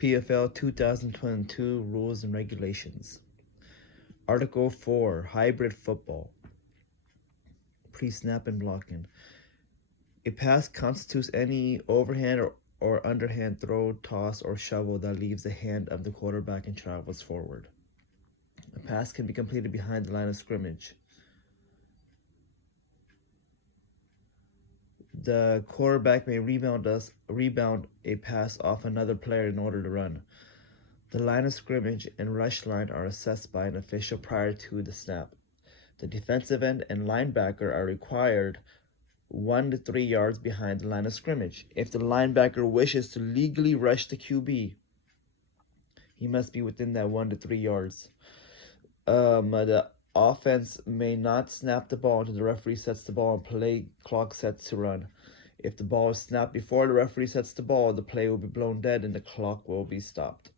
PFL 2022 Rules and Regulations. Article 4, Hybrid Football. Pre-snap and blocking. A pass constitutes any overhand or underhand throw, toss, or shovel that leaves the hand of the quarterback and travels forward. A pass can be completed behind the line of scrimmage. The quarterback may rebound a pass off another player in order to run. The line of scrimmage and rush line are assessed by an official prior to the snap. The defensive end and linebacker are required 1 to 3 yards behind the line of scrimmage. If the linebacker wishes to legally rush the QB, he must be within that 1 to 3 yards. The offense may not snap the ball until the referee sets the ball and play clock sets to run. If the ball is snapped before the referee sets the ball, the play will be blown dead and the clock will be stopped.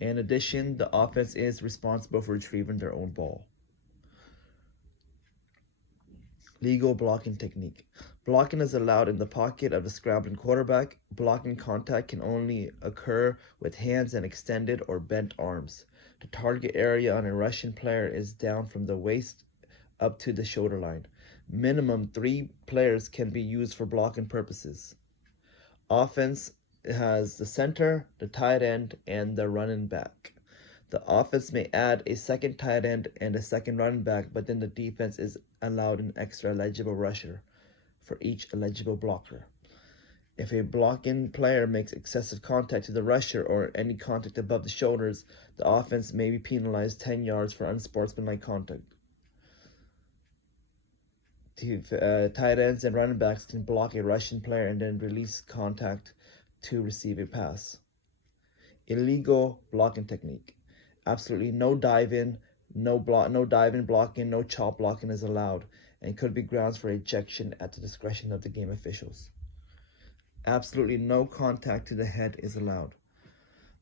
In addition, the offense is responsible for retrieving their own ball. Legal blocking technique. Blocking is allowed in the pocket of the scrambling quarterback. Blocking contact can only occur with hands and extended or bent arms. The target area on a rushing player is down from the waist up to the shoulder line. Minimum 3 players can be used for blocking purposes. Offense has the center, the tight end, and the running back. The offense may add a second tight end and a second running back, but then the defense is allowed an extra eligible rusher for each eligible blocker. If a blocking player makes excessive contact to the rusher or any contact above the shoulders, the offense may be penalized 10 yards for unsportsmanlike contact. Tight ends and running backs can block a rushing player and then release contact to receive a pass. Illegal blocking technique. Absolutely no diving, no blocking, no chop blocking is allowed and could be grounds for ejection at the discretion of the game officials. Absolutely no contact to the head is allowed.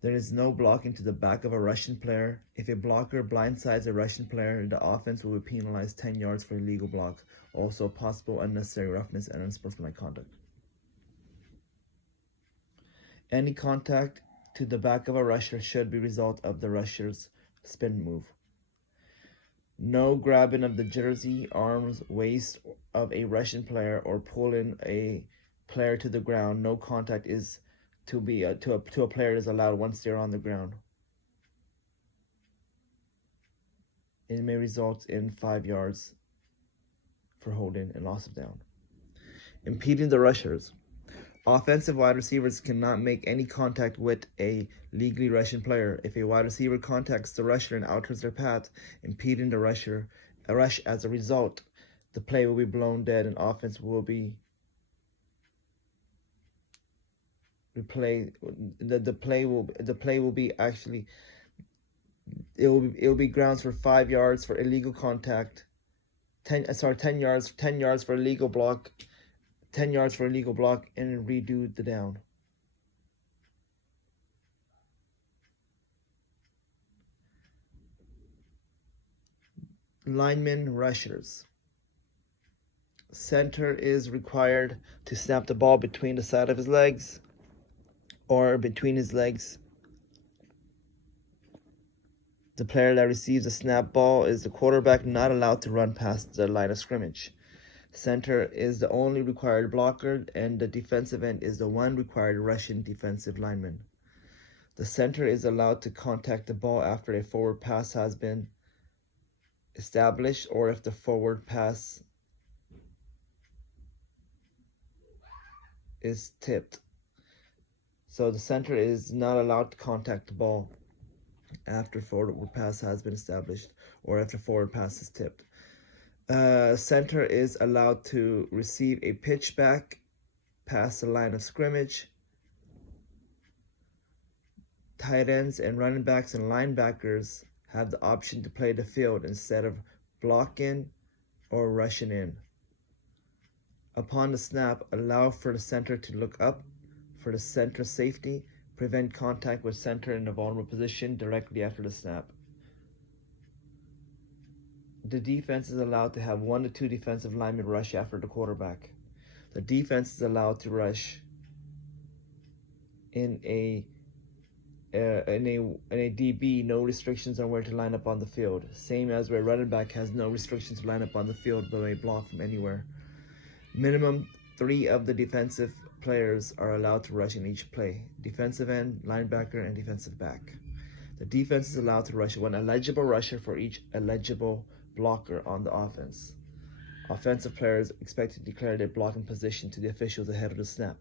There is no blocking to the back of a Russian player. If a blocker blindsides a Russian player, the offense will be penalized 10 yards for illegal block. Also, possible unnecessary roughness and unsportsmanlike conduct. Any contact to the back of a rusher should be result of the rusher's spin move. No grabbing of the jersey, arms, waist of a Russian player or pulling a player to the ground. No contact is to a player is allowed once they're on the ground. It may result in 5 yards for holding and loss of down. Impeding the rushers. Offensive wide receivers cannot make any contact with a legally rushing player. If a wide receiver contacts the rusher and alters their path, impeding the rush as a result, the play will be blown dead and offense will be replayed. The play will be actually it will be grounds for 5 yards for illegal contact, 10 yards for illegal block, 10 yards for illegal block, and redo the down. Linemen rushers. Center is required to snap the ball between the side of his legs or between his legs. The player that receives the snap ball is the quarterback, not allowed to run past the line of scrimmage. Center is the only required blocker, and the defensive end is the one required Russian defensive lineman. The center is allowed to contact the ball after a forward pass has been established or if the forward pass is tipped. So the center is not allowed to contact the ball after forward pass has been established or if the forward pass is tipped. Center is allowed to receive a pitch back past the line of scrimmage. Tight ends and running backs and linebackers have the option to play the field instead of blocking or rushing in. Upon the snap, allow for the center to look up for the center safety. Prevent contact with center in a vulnerable position directly after the snap. The defense is allowed to have 1 to 2 defensive linemen rush after the quarterback. The defense is allowed to rush In a in a DB, no restrictions on where to line up on the field. Same as where running back has no restrictions to line up on the field but may block from anywhere. Minimum 3 of the defensive players are allowed to rush in each play: defensive end, linebacker, and defensive back. The defense is allowed to rush one eligible rusher for each eligible blocker on the offense. Offensive players expected to declare their blocking position to the officials ahead of the snap.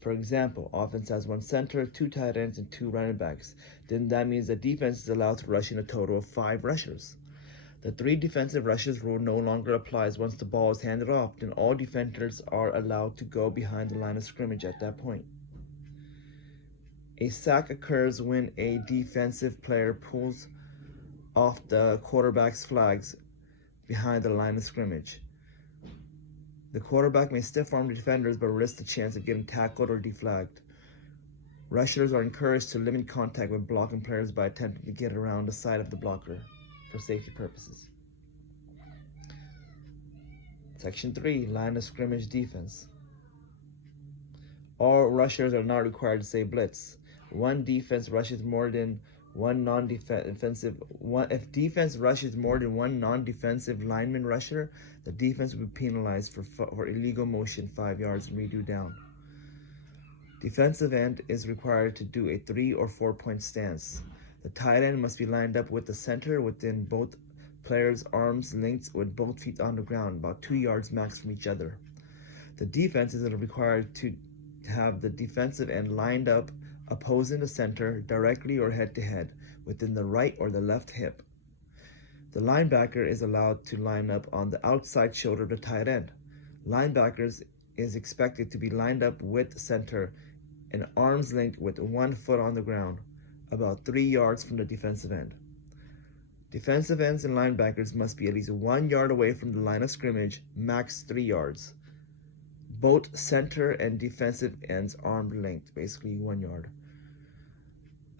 For example, offense has 1 center, 2 tight ends, and 2 running backs. Then that means the defense is allowed to rush in a total of 5 rushers. The 3 defensive rushes rule no longer applies once the ball is handed off. Then all defenders are allowed to go behind the line of scrimmage at that point. A sack occurs when a defensive player pulls off the quarterback's flags behind the line of scrimmage. The quarterback may stiff-arm the defenders but risks the chance of getting tackled or deflagged. Rushers are encouraged to limit contact with blocking players by attempting to get around the side of the blocker for safety purposes. Section 3, line of scrimmage defense. All rushers are not required to say blitz. If defense rushes more than one non-defensive lineman rusher, the defense will be penalized for illegal motion 5 yards and redo down. Defensive end is required to do a 3 or 4 point stance. The tight end must be lined up with the center within both players' arms length with both feet on the ground, about 2 yards max from each other. The defense is required to have the defensive end lined up opposing the center directly or head-to-head within the right or the left hip. The linebacker is allowed to line up on the outside shoulder of the tight end. Linebackers is expected to be lined up with center an arm's length with 1 foot on the ground, about 3 yards from the defensive end. Defensive ends and linebackers must be at least 1 yard away from the line of scrimmage, max 3 yards. Both center and defensive ends arm length, basically 1 yard.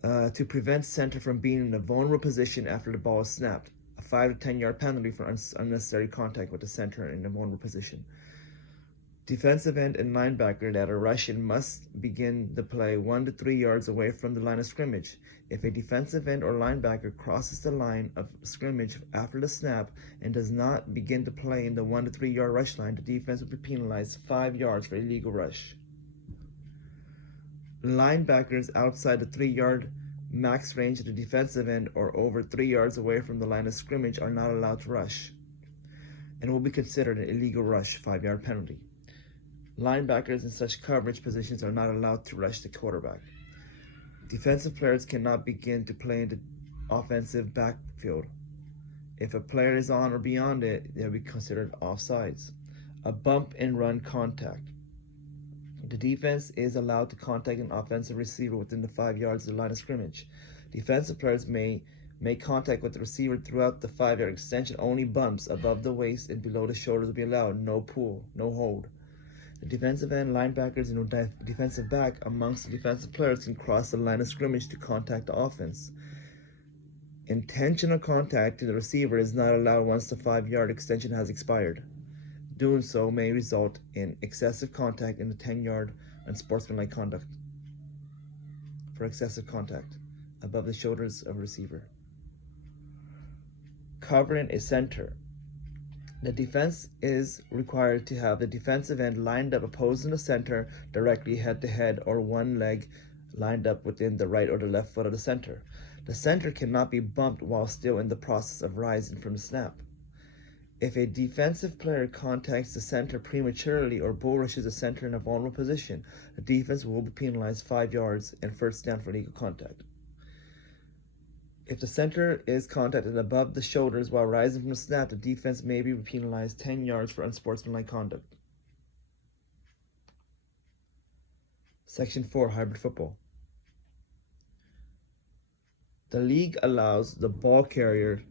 To prevent center from being in a vulnerable position after the ball is snapped, a 5 to 10 yard penalty for unnecessary contact with the center in a vulnerable position. Defensive end and linebacker that are rushing must begin the play 1 to 3 yards away from the line of scrimmage. If a defensive end or linebacker crosses the line of scrimmage after the snap and does not begin to play in the 1 to 3 yard rush line, the defense will be penalized 5 yards for illegal rush. Linebackers outside the 3 yard max range of the defensive end or over 3 yards away from the line of scrimmage are not allowed to rush and will be considered an illegal rush 5 yard penalty. Linebackers in such coverage positions are not allowed to rush the quarterback. Defensive players cannot begin to play in the offensive backfield. If a player is on or beyond it, they'll be considered offsides. A bump and run contact. The defense is allowed to contact an offensive receiver within the 5 yards of the line of scrimmage. Defensive players may make contact with the receiver throughout the 5 yard extension. Only bumps above the waist and below the shoulders will be allowed. No pull, no hold. The defensive end, linebackers, and defensive back amongst the defensive players can cross the line of scrimmage to contact the offense. Intentional contact to the receiver is not allowed once the 5 yard extension has expired. Doing so may result in excessive contact in the 10 yard unsportsmanlike conduct for excessive contact above the shoulders of a receiver. Covering a center. The defense is required to have the defensive end lined up opposing the center directly head-to-head or one leg lined up within the right or the left foot of the center. The center cannot be bumped while still in the process of rising from the snap. If a defensive player contacts the center prematurely or bull rushes the center in a vulnerable position, the defense will be penalized 5 yards and first down for illegal contact. If the center is contacted above the shoulders while rising from the snap, the defense may be penalized 10 yards for unsportsmanlike conduct. Section 4, hybrid football. The league allows the ball carrier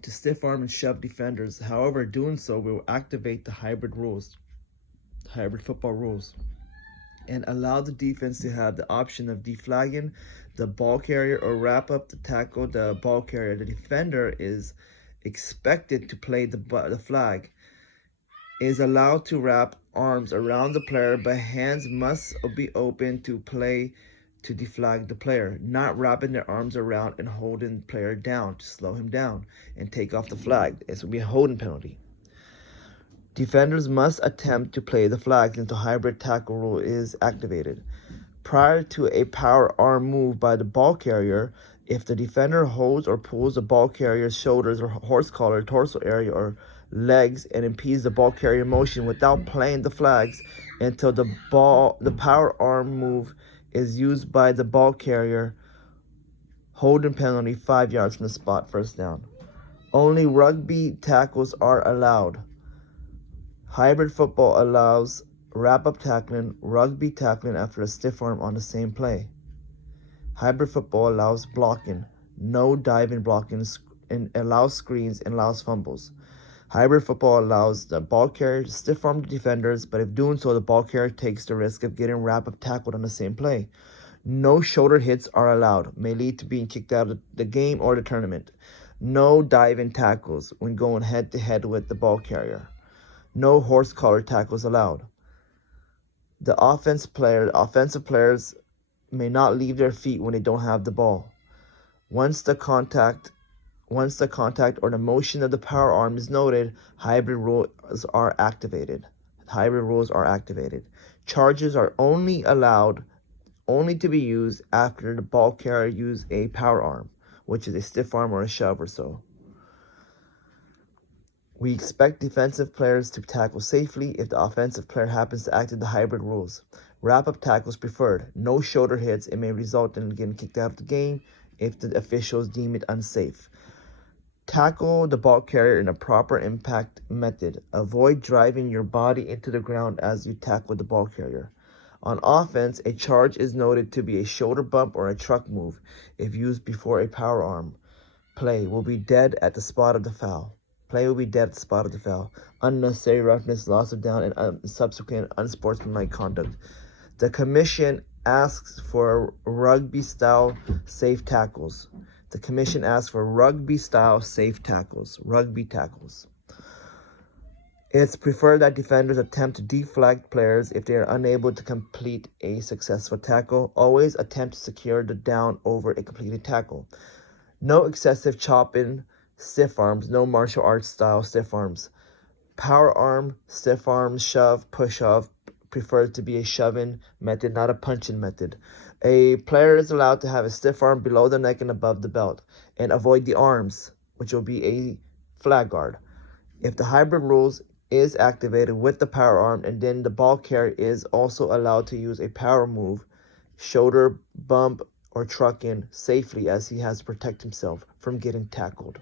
to stiff arm and shove defenders. However, doing so will activate the hybrid football rules, and allow the defense to have the option of deflagging the ball carrier or wrap up to tackle the ball carrier. The defender is expected to play the flag is allowed to wrap arms around the player, but hands must be open to play to deflag the player, not wrapping their arms around and holding the player down to slow him down and take off the flag. This will be a holding penalty. Defenders must attempt to play the flags until hybrid tackle rule is activated. Prior to a power arm move by the ball carrier, if the defender holds or pulls the ball carrier's shoulders or horse collar, torso area, or legs and impedes the ball carrier motion without playing the flags until the power arm move is used by the ball carrier, holding penalty 5 yards from the spot, first down. Only rugby tackles are allowed. Hybrid football allows wrap-up tackling, rugby tackling after a stiff arm on the same play. Hybrid football allows blocking, no diving blocking, and allows screens and allows fumbles. Hybrid football allows the ball carrier to stiff arm the defenders, but if doing so, the ball carrier takes the risk of getting wrap-up tackled on the same play. No shoulder hits are allowed, may lead to being kicked out of the game or the tournament. No diving tackles when going head-to-head with the ball carrier. No horse collar tackles allowed. The offensive players may not leave their feet when they don't have the ball. Once the contact or the motion of the power arm is noted, hybrid rules are activated. Charges are only to be used after the ball carrier uses a power arm, which is a stiff arm or a shove or so. We expect defensive players to tackle safely if the offensive player happens to activate the hybrid rules. Wrap-up tackles preferred. No shoulder hits. It may result in getting kicked out of the game if the officials deem it unsafe. Tackle the ball carrier in a proper impact method. Avoid driving your body into the ground as you tackle the ball carrier. On offense, a charge is noted to be a shoulder bump or a truck move if used before a power arm. Play will be dead at the spot of the foul. Unnecessary roughness, loss of down, and subsequent unsportsmanlike conduct. The commission asks for rugby-style safe tackles. Rugby tackles. It's preferred that defenders attempt to deflag players if they are unable to complete a successful tackle. Always attempt to secure the down over a completed tackle. No excessive chopping, stiff arms, no martial arts style stiff arms. Power arm, stiff arm, shove, push off, preferred to be a shoving method, not a punching method. A player is allowed to have a stiff arm below the neck and above the belt, and avoid the arms, which will be a flag guard. If the hybrid rules is activated with the power arm, and then the ball carrier is also allowed to use a power move, shoulder bump, or truck in safely, as he has to protect himself from getting tackled.